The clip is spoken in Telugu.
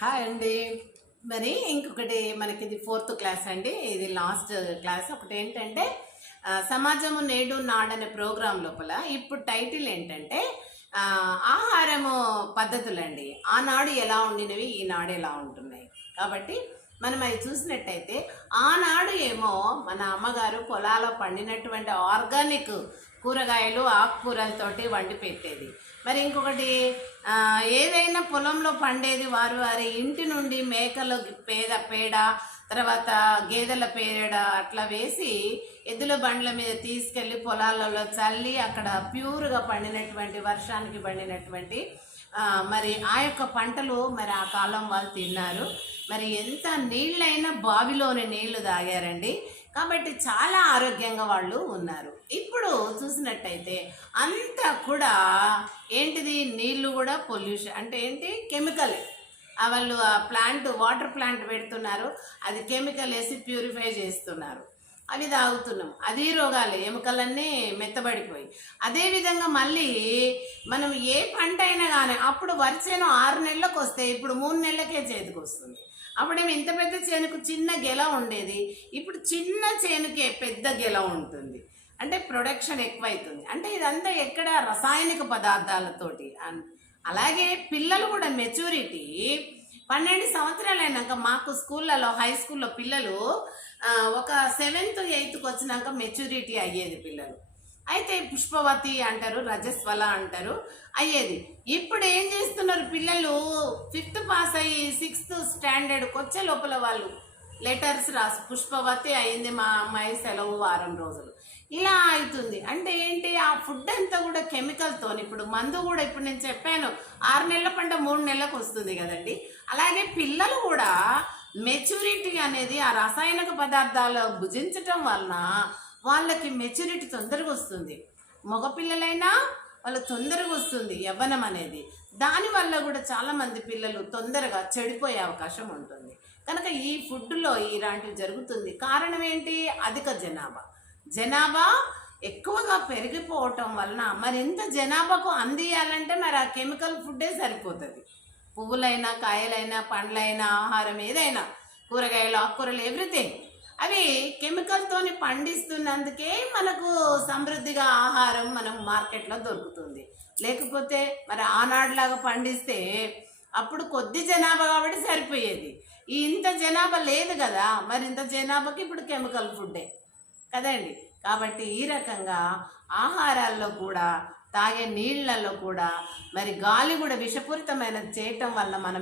హాయ్ అండి. మరి ఇంకొకటి మనకి ఇది 4th క్లాస్ అండి. ఇది లాస్ట్ క్లాస్. ఒకటి ఏంటంటే సమాజము నేడు నాడనే ప్రోగ్రాం లోపల ఇప్పుడు టైటిల్ ఏంటంటే ఆహారము పద్ధతులండి. ఆనాడు ఎలా ఉండినవి ఈనాడు ఎలా ఉంటున్నాయి. కాబట్టి మనం అవి చూసినట్టయితే ఆనాడు ఏమో మన అమ్మగారు పొలాల్లో పండినటువంటి ఆర్గానిక్ కూరగాయలు ఆకుకూరలతోటి వండి పెట్టేది. మరి ఇంకొకటి ఏదైనా పొలంలో పండేది వారి ఇంటి నుండి మేకలు పేడ తర్వాత గేదెల పేడ అట్లా వేసి ఎద్దుల బండ్ల మీద తీసుకెళ్ళి పొలాలలో చల్లి అక్కడ ప్యూర్గా పండినటువంటి వర్షానికి పండినటువంటి మరి ఆ యొక్క పంటలు మరి ఆ కాలం వాళ్ళు తిన్నారు. మరి ఎంత నీళ్ళైనా బావిలోని నీళ్లు తాగారండి. కాబట్టి చాలా ఆరోగ్యంగా వాళ్ళు ఉన్నారు. ఇప్పుడు చూసినట్టయితే అంతా కూడా ఏంటిది, నీళ్లు కూడా పొల్యూషన్ అంటే ఏంటి, కెమికల్. వాళ్ళు వాటర్ ప్లాంట్ పెడుతున్నారు, అది కెమికల్ వేసి ప్యూరిఫై చేస్తున్నారు, అవి తాగుతున్నాం, అది రోగాలు ఎముకలన్నీ మెత్తబడిపోయి. అదేవిధంగా మళ్ళీ మనం ఏ పంట అయినా కానీ అప్పుడు వరిచేను 6 నెలలకు వస్తే ఇప్పుడు 3 నెలలకే చేతికి వస్తుంది. అప్పుడేమో ఇంత పెద్ద చేనుకు చిన్న గెల ఉండేది, ఇప్పుడు చిన్న చేనుకే పెద్ద గెల ఉంటుంది. అంటే ప్రొడక్షన్ ఎక్కువైతుంది. అంటే ఇదంతా ఎక్కడ రసాయనిక పదార్థాలతోటి. అలాగే పిల్లలు కూడా మెచ్యూరిటీ 12 సంవత్సరాలు అయినాక మాకు స్కూళ్ళలో హై స్కూల్లో పిల్లలు ఒక 7th 8th వచ్చినాక మెచ్యూరిటీ అయ్యేది పిల్లలు. అయితే పుష్పవతి అంటారు, రజస్వల అంటారు, అయ్యేది. ఇప్పుడు ఏం చేస్తున్నారు పిల్లలు, 5th పాస్ అయ్యి 6th స్టాండర్డ్కి వచ్చే లోపల వాళ్ళు లెటర్స్ రాసి పుష్పవతి అయింది మా అమ్మాయి, సెలవు వారం రోజులు, ఇలా అవుతుంది. అంటే ఏంటి, ఆ ఫుడ్ అంతా కూడా కెమికల్తో. ఇప్పుడు మందు కూడా ఇప్పుడు నేను చెప్పాను 6 నెలల పంట 3 నెలలకు వస్తుంది కదండి. అలాగే పిల్లలు కూడా మెచ్యూరిటీ అనేది ఆ రసాయనిక పదార్థాలు భుజించటం వలన వాళ్ళకి మెచ్యూరిటీ తొందరగా వస్తుంది. మగపిల్లలైనా వాళ్ళు తొందరగా వస్తుంది యవ్వనం అనేది. దానివల్ల కూడా చాలామంది పిల్లలు తొందరగా చెడిపోయే అవకాశం ఉంటుంది. కనుక ఈ ఫుడ్లో ఇలాంటివి జరుగుతుంది. కారణం ఏంటి, అధిక జనాభా ఎక్కువగా పెరిగిపోవటం వలన మరింత జనాభాకు అందియాలంటే మరి ఆ కెమికల్ ఫుడ్డే సరిపోతుంది. పువ్వులైనా కాయలైనా పండ్లైనా ఆహారం ఏదైనా కూరగాయలు ఆకుకూరలు ఎవ్రీథింగ్ అవి కెమికల్తోని పండిస్తున్నందుకే మనకు సమృద్ధిగా ఆహారం మనం మార్కెట్లో దొరుకుతుంది. లేకపోతే మరి ఆనాడులాగా పండిస్తే అప్పుడు కొద్ది జనాభా కాబట్టి సరిపోయేది. ఇంత జనాభా లేదు కదా, మరి ఇంత జనాభాకి ఇప్పుడు కెమికల్ ఫుడ్డే కదండి. కాబట్టి ఈ రకంగా ఆహారాల్లో కూడా తాగే నీళ్లలో కూడా మరి గాలి కూడా విషపూరితమైన చేయటం వల్ల మనం